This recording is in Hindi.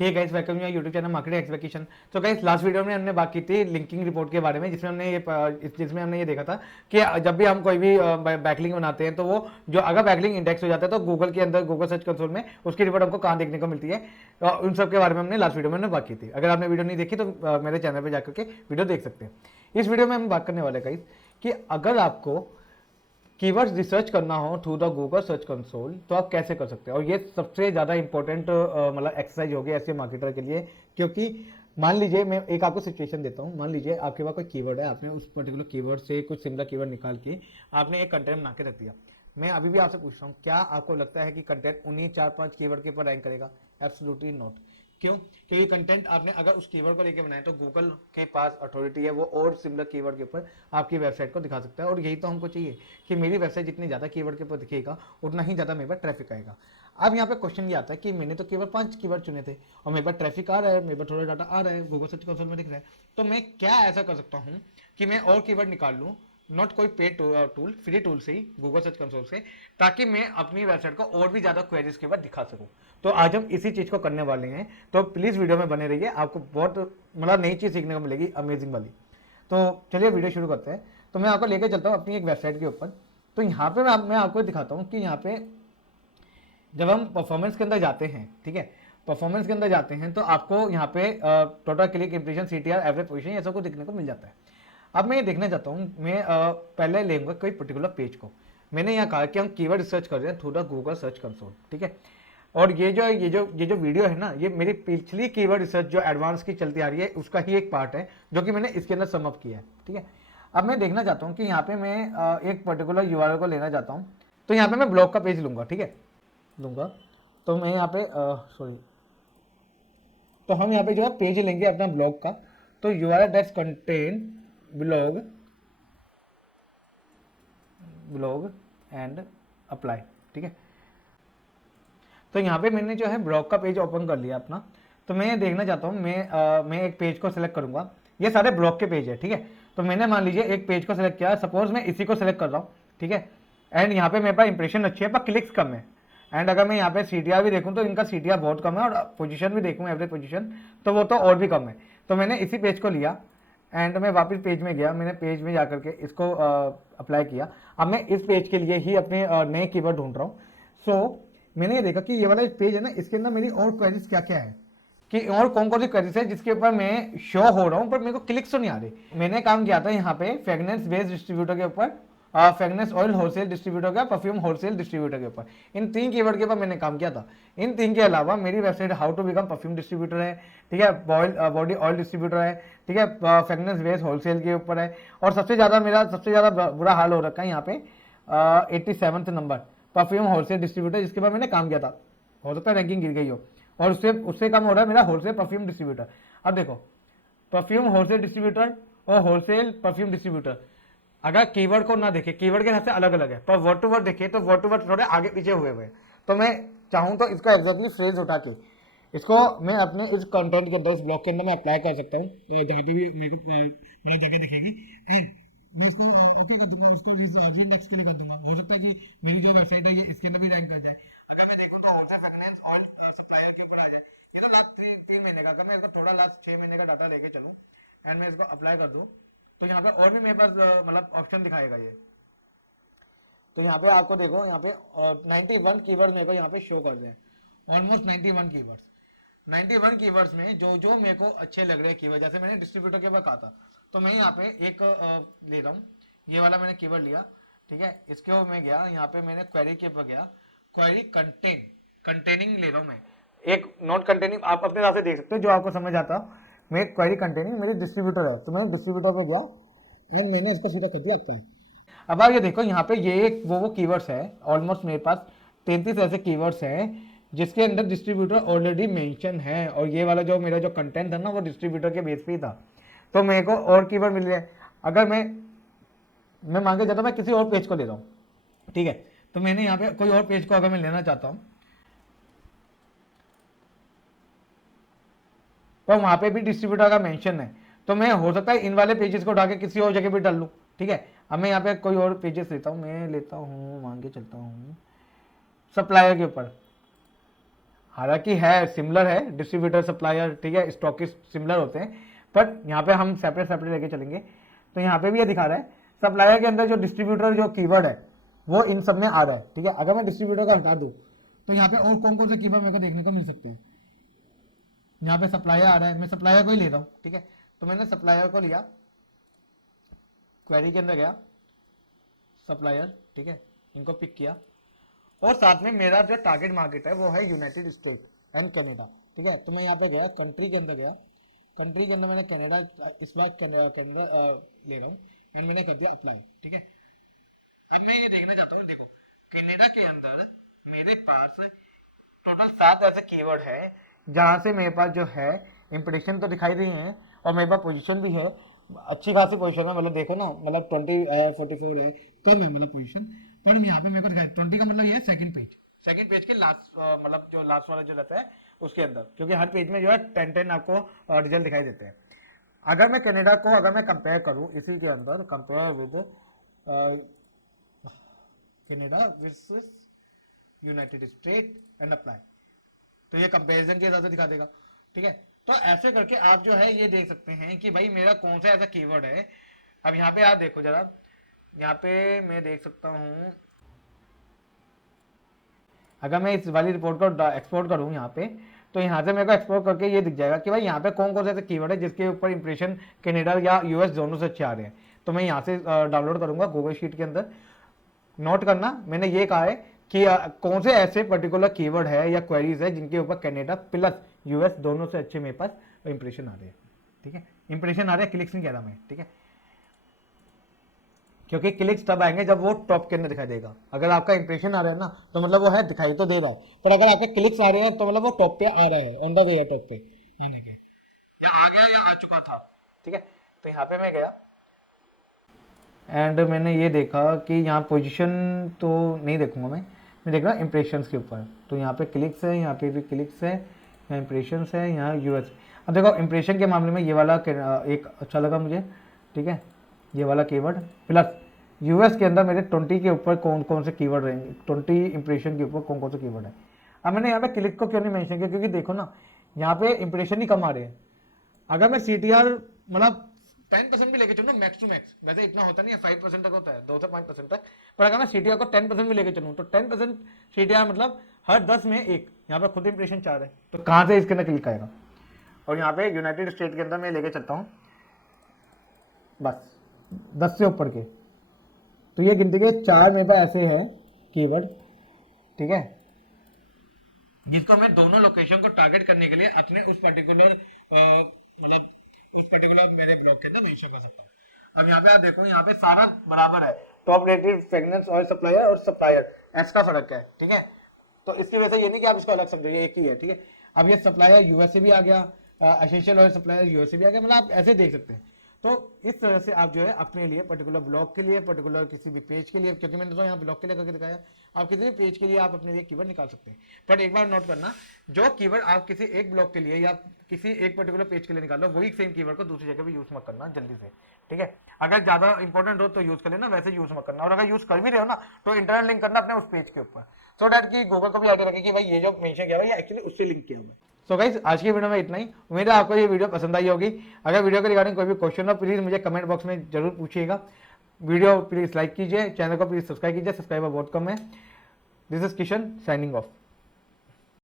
Hey guys, welcome to YouTube channel marketing expectation. तो गाइस, लास्ट वीडियो में हमने बात की थी लिंकिंग रिपोर्ट के बारे में, जिसमें हमने ये देखा था कि जब भी हम कोई भी बैकलिंक बनाते हैं तो वो जो अगर बैकलिंक इंडेक्स हो जाता है तो गूगल के अंदर, गूगल सर्च कंसोल में उसकी रिपोर्ट हमको कहाँ देखने को मिलती है। उन सब के बारे में हमने लास्ट वीडियो में हमने बात की थी। अगर आपने वीडियो नहीं देखी तो मेरे चैनल पर जाकर के वीडियो देख सकते हैं। इस वीडियो में हम बात करने वाले गाइस कि अगर आपको कीवर्ड्स रिसर्च करना हो through the Google search console तो आप कैसे कर सकते हैं। और ये सबसे ज़्यादा इंपॉर्टेंट मतलब एक्सरसाइज होगी ऐसे मार्केटर के लिए, क्योंकि मान लीजिए मैं एक आपको सिचुएशन देता हूँ। मान लीजिए आपके पास कोई कीवर्ड है, आपने उस पर्टिकुलर कीवर्ड से कुछ सिमिलर कीवर्ड निकाल के आपने एक कंटेंट बना के रख दिया। मैं अभी भी आपसे पूछ रहा हूँ, क्या आपको लगता है कि कंटेंट उन्हीं 4-5 कीवर्ड के ऊपर रैंक करेगा? Absolutely not. क्यों? क्योंकि कंटेंट आपने अगर उस कीवर्ड को लेके बनाया तो गूगल के पास अथॉरिटी है, वो और सिमिलर कीवर्ड के ऊपर आपकी वेबसाइट को दिखा सकता है। और यही तो हमको चाहिए कि मेरी वेबसाइट जितनी ज़्यादा कीवर्ड के ऊपर दिखेगा उतना ही ज़्यादा मेरे पास ट्रैफिक आएगा। अब यहाँ पे क्वेश्चन ये आता है कि मैंने तो केवल 5 कीवर्ड चुने थे और मेरे पास ट्रैफिक आ रहा है, मेरे पास थोड़ा डाटा आ रहा है, गूगल सर्च कंसोल में दिख रहा है, तो मैं क्या ऐसा कर सकता हूँ कि मैं और कीवर्ड निकाल लूँ, नॉट कोई पेड टूल, फ्री टूल से ही, गूगल सर्च कंसोल से, ताकि मैं अपनी वेबसाइट को और भी ज़्यादा क्वेरीज के बाद दिखा सकूँ। तो आज हम इसी चीज़ को करने वाले हैं, तो प्लीज़ वीडियो में बने रहिए, आपको बहुत मतलब नई चीज़ सीखने को मिलेगी, अमेजिंग वाली। तो चलिए वीडियो शुरू करते हैं। तो मैं आपको लेकर चलता हूँ अपनी एक वेबसाइट के ऊपर। तो यहाँ पे मैं आपको दिखाता हूँ कि यहाँ पे जब हम परफॉर्मेंस के अंदर जाते हैं, ठीक है, परफॉर्मेंस के अंदर जाते हैं तो आपको यहाँ पे total click impression, CTR, average position, ये सब कुछ देखने को मिल जाता है। अब मैं ये देखना चाहता हूँ, मैं पहले लेंगे कोई पर्टिकुलर पेज को। मैंने यहाँ कहा कि हम कीवर्ड रिसर्च कर रहे हैं through the Google search console, ठीक है। और ये जो वीडियो है ना, ये मेरी पिछली कीवर्ड रिसर्च जो एडवांस की चलती आ रही है उसका ही एक पार्ट है, जो कि मैंने इसके अंदर समअप किया है, ठीक है। अब मैं देखना चाहता हूँ कि यहाँ पे मैं एक पर्टिकुलर यूआरएल को लेना चाहता हूँ। तो यहाँ पे मैं ब्लॉग का पेज लूंगा, ठीक है, लूंगा। तो मैं यहाँ पे सॉरी, तो हम यहाँ पे जो है पेज लेंगे अपना ब्लॉग का। तो URL that's contain blog and apply, ठीक है। तो यहाँ पे मैंने जो है ब्लॉग का पेज ओपन कर लिया अपना। तो मैं देखना चाहता हूँ, मैं एक पेज को सिलेक्ट करूंगा। ये सारे ब्लॉग के पेज है, ठीक है। तो मैंने मान लीजिए एक पेज को सिलेक्ट किया, सपोज मैं इसी को सिलेक्ट कर रहा हूँ, ठीक है। एंड यहाँ पे मेरे पास इंप्रेशन अच्छी है पर क्लिक्स कम है। एंड अगर मैं यहाँ पे सीटीआर भी देखूँ तो इनका सीटीआर बहुत कम है, और पोजीशन भी देखूँ एवरेज पोजीशन तो वो तो और भी कम है। तो मैंने इसी पेज को लिया एंड मैं वापस पेज में गया, मैंने पेज में जाकर के इसको अप्लाई किया। अब मैं इस पेज के लिए ही अपने नए कीवर्ड ढूंढ रहा हूँ। सो मैंने ये देखा कि ये वाला पेज है ना, इसके अंदर मेरी और क्वेरीज क्या क्या है, कि और कौन कौन सी क्वेरीज है जिसके ऊपर मैं शो हो रहा हूँ पर मेरे को क्लिक्स तो नहीं आ रही। मैंने काम किया था यहाँ पे फ्रेग्रेंस बेस्ड डिस्ट्रीब्यूटर के ऊपर, फ्रेग्रेंस ऑयल होलसेल डिस्ट्रीब्यूटर का, परफ्यूम होलसेल डिस्ट्रीब्यूटर के ऊपर, इन 3 कीवर्ड के ऊपर मैंने काम किया था। इन 3 के अलावा मेरी website how to become perfume distributor है, ठीक है, बॉडी ऑयल डिस्ट्रीब्यूटर है, ठीक है, फ्रेग्रेंस बेस्ड होलसेल के ऊपर है। और सबसे ज़्यादा बुरा हाल हो रखा है यहाँ पे 87 नंबर परफ्यूम होलसेल डिस्ट्रीब्यूटर, जिसके बाद मैंने काम किया था। हो सकता है रैंकिंग गिर गई हो, और उससे उससे कम हो रहा है मेरा होलसेल परफ्यूम डिस्ट्रीब्यूटर। अब देखो, परफ्यूम होलसेल डिस्ट्रीब्यूटर और होलसेल परफ्यूम डिस्ट्रीब्यूटर अगर कीवर्ड को ना देखे, कीवर्ड के हिसाब से अलग अलग है, पर वर्ड टू वर्ड देखे तो वर्ड टू वर्ड थोड़े आगे पीछे हुए हुए हैं। तो मैं चाहूँ तो इसका एग्जैक्टली फ्रेज उठा के इसको मैं अपने इस कंटेंट के अंदर, इस ब्लॉग के अंदर मैं अप्लाई कर सकता हूँ। जहाँ भी मेरे को मेरी जगह दिखेगी, मैं इसको ओके कर दूंगा, इसको इंडेक्स के लिए कर दूंगा। हो सकता है कि मेरी जो वेबसाइट है ये इसके अंदर भी रैंक कर जाए। अगर मैं देखूँ तो होता फाइनेंस ऑल सप्लायर के ऊपर आ जाए। ये तो लास्ट 3 महीने का, अगर मैं इसका थोड़ा लास्ट 6 महीने का डाटा लेके चलूँ एंड मैं इसको अप्लाई कर दूँ तो यहाँ पे और भी मेरे पास मतलब ऑप्शन दिखाएगा ये। तो यहाँ पे आपको देखो, यहाँ पे 91 कीवर्ड्स मेरे को यहाँ पे शो कर रहे हैं, ऑलमोस्ट 91 कीवर्ड्स। 91 कीवर्ड्स में जो जो मेरे को अच्छे लग रहे हैं कीवर्ड, जैसे मैंने डिस्ट्रीब्यूटर के ऊपर कहा था, तो मैं यहाँ पे एक ले रहा हूँ, ये वाला मैंने कीवर्ड लिया, ठीक है। इसके ऊपर मैं गया, यहाँ पे मैंने क्वेरी के ऊपर गया, क्वेरी कंटेनिंग ले रहा हूँ मैं। एक नॉट कंटेनिंग आप अपने हिसाब से देख सकते हो, जो आपको समझ आता हो। मैं क्वेरी कंटेनिंग मेरे डिस्ट्रीब्यूटर है, तो मैंने डिस्ट्रीब्यूटर पे गया और मैंने इसका सीधा कर दिया अप्लाई। अब आप ये देखो, यहाँ पे ये वो कीवर्ड्स है, ऑलमोस्ट मेरे पास 33 ऐसे कीवर्ड्स हैं जिसके अंदर डिस्ट्रीब्यूटर ऑलरेडी मेंशन है, और ये वाला जो मेरा जो कंटेंट था ना वो डिस्ट्रीब्यूटर के बेस पे ही था। तो मेरे को और कीवर्ड मिल रहे हैं। अगर मैं मान के जाता, मैं किसी और पेज को ले रहा हूँ, ठीक है। तो मैंने यहाँ पे कोई और पेज को अगर मैं लेना चाहता हूँ तो वहां पे भी डिस्ट्रीब्यूटर का मेंशन है, तो मैं हो सकता है इन वाले पेजेस को उठा के किसी और जगह भी डाल लूँ, ठीक है। अब मैं यहाँ पे कोई और पेजेस लेता हूँ, मैं लेता हूँ, मान के चलता हूँ सप्लायर के ऊपर। हालांकि है सिमिलर है, डिस्ट्रीब्यूटर सप्लायर, ठीक है, स्टॉकिस्ट सिमिलर होते हैं, पर यहाँ पे हम सेपरेट सेपरेट लेके चलेंगे। तो यहाँ पे भी ये दिखा रहा है सप्लायर के अंदर जो डिस्ट्रीब्यूटर जो कीवर्ड है वो इन सब में आ रहा है, ठीक है। अगर मैं डिस्ट्रीब्यूटर को हटा दूँ तो यहाँ पे और कौन कौन से कीवर्ड मेरे को देखने को मिल सकते हैं। यहाँ पे सप्लायर आ रहा है, मैं सप्लायर को ही ले रहा हूँ, ठीक है। तो मैंने सप्लायर को लिया, क्वेरी के अंदर गया, सप्लायर, ठीक है, इनको पिक किया, और साथ में मेरा जो टारगेट मार्केट है वो है यूनाइटेड स्टेट एंड कनाडा, ठीक है। तो मैं यहाँ पे गया, कंट्री के अंदर गया, कंट्री के अंदर मैंने कनाडा, इस बार कनाडा ले रहा हूँ, एंड मैंने कर दिया अप्लाई, ठीक है। अब मैं ये देखना चाहता हूँ, देखो कनाडा के अंदर मेरे पास टोटल 7 ऐसे कीवर्ड है जहाँ से मेरे पास जो है इंप्रेशन तो दिखाई रही है, और मेरे पास पोजीशन भी है, अच्छी खासी पोजीशन है, मतलब देखो ना, मतलब 20 है, 44 है, कम है मतलब पोजीशन। पर यहाँ पे मेरे को दिखाई 20 का मतलब ये है सेकंड पेज के लास्ट, मतलब जो लास्ट वाला जो रहता है उसके अंदर, क्योंकि हर पेज में जो है 10 आपको रिजल्ट दिखाई देते हैं। अगर मैं कनाडा को अगर मैं कंपेयर करूं इसी के अंदर, compare with Canada versus United state and apply, तो ये कंपैरिजन के हिसाब से दिखा देगा, ठीक है। तो ऐसे करके आप जो है ये देख सकते हैं कि भाई मेरा कौन सा ऐसा कीवर्ड है। अब यहाँ पे आप देखो जरा, यहाँ पे मैं देख सकता हूँ, अगर मैं इस वाली रिपोर्ट को एक्सपोर्ट करूँ यहाँ पे, तो यहाँ से मेरे को एक्सपोर्ट करके ये दिख जाएगा कि भाई यहाँ पे कौन कौन से ऐसे कीवर्ड है जिसके ऊपर इंप्रेशन कनाडा या यूएस दोनों से अच्छे आ रहे हैं। तो मैं यहाँ से डाउनलोड करूंगा गूगल शीट के अंदर। नोट करना, मैंने ये कहा है कि कौन से ऐसे पर्टिकुलर कीवर्ड है या क्वेरीज है जिनके ऊपर कनाडा प्लस यूएस दोनों से अच्छे मेरे पास इंप्रेशन आ रहे हैं, ठीक है। इंप्रेशन आ रहे हैं, क्लिक्स नहीं कह रहा मैं, ठीक है, क्योंकि क्लिक्स तब आएंगे जब वो टॉप के अंदर दिखाई देगा। अगर आपका इंप्रेशन आ रहा है ना तो मतलब वो है दिखाई तो दे रहा है, पर अगर आपके क्लिक्स आ रहे हैं तो मतलब वो टॉप पे आ रहा है, ऑन द वे टॉप पे आने के, या आ गया या आ चुका था, ठीक है। तो यहाँ पे मैं गया एंड मैंने ये देखा कि यहाँ पोजीशन तो नहीं देखूंगा मैं देख रहा हूँ इंप्रेशंस के ऊपर। तो यहाँ पे क्लिक्स है, यहाँ पे भी क्लिक्स है, यहाँ इंप्रेशंस है, यहाँ यूएस। अब देखो इंप्रेशन के मामले में ये वाला एक अच्छा लगा मुझे, ठीक है, ये वाला कीवर्ड प्लस यूएस के अंदर मेरे 20 के ऊपर कौन कौन से कीवर्ड रहेंगे, 20 इंप्रेशन के ऊपर कौन कौन से कीवर्ड है। अब मैंने यहाँ पे क्लिक को क्यों नहीं मेंशन किया, क्योंकि देखो ना यहाँ पे इंप्रेशन ही कम आ रहे हैं। अगर मैं सीटीआर मतलब 10% भी लेके चलूँ मैक्स टू मैक्स, वैसे इतना होता नहीं है, 5% तक होता है, 2 से 5% तक, पर अगर मैं सीटीआर को 10% भी लेके चलूँ तो 10% सीटीआर मतलब हर 10 में एक, यहाँ पे खुद इंप्रेशन 4 है, तो कहाँ से इसके अंदर क्लिक आएगा। और यहाँ पे यूनाइटेड स्टेट के अंदर मैं लेके चलता हूँ बस 10 से ऊपर के, तो ये गिनती के 4 मेरे पास ऐसे है कीवर्ड, ठीक है, जिसको मैं दोनों लोकेशन को टारगेट करने के लिए अपने उस पर्टिकुलर मतलब उस पर्टिकुलर मेरे ब्लॉग के अंदर मेंशन कर सकता हूँ। अब यहाँ पे आप देखो, यहाँ पे सारा बराबर है, top rated fragrance oil supplier और सप्लायर एस का फर्क है, ठीक है। तो इसकी वजह से ये नहीं कि आप इसको अलग समझो, ये एक ही है, ठीक है। अब ये सप्लायर यूएसए भी आ गया, एसेंशियल ऑयल सप्लायर यूएसए भी आ गया, मतलब आप ऐसे देख सकते हैं। तो इस तरह से आप जो है अपने लिए पर्टिकुलर ब्लॉग के लिए, पर्टिकुलर किसी भी पेज के लिए, क्योंकि मैंने तो यहाँ ब्लॉग के लिए करके दिखाया, आप किसी भी पेज के लिए आप अपने लिए कीवर्ड निकाल सकते हैं। बट एक बार नोट करना, जो कीवर्ड आप किसी एक ब्लॉग के लिए या किसी एक पर्टिकुलर पेज के लिए निकालो, वही सेम कीवर्ड को दूसरी जगह भी यूज मत करना जल्दी से, ठीक है। अगर ज्यादा इंपॉर्टेंट हो तो यूज कर लेना, वैसे यूज मत करना। और अगर यूज कर भी रहे हो ना तो इंटरनल लिंक करना अपने उस पेज के ऊपर, सो डैट कि गूगल को भी आइडिया रखे कि भाई ये जो मेंशन किया हुआ है एक्चुअली उससे लिंक किया हुआ है। सो गाइस आज की वीडियो में इतना ही, उम्मीद है आपको ये वीडियो पसंद आई होगी। अगर वीडियो के रिगार्डिंग कोई भी क्वेश्चन हो प्लीज मुझे कमेंट बॉक्स में जरूर पूछिएगा। वीडियो प्लीज लाइक कीजिए, चैनल को प्लीज सब्सक्राइब कीजिए, सब्सक्राइबर बहुत कम है। This is Kishan signing off.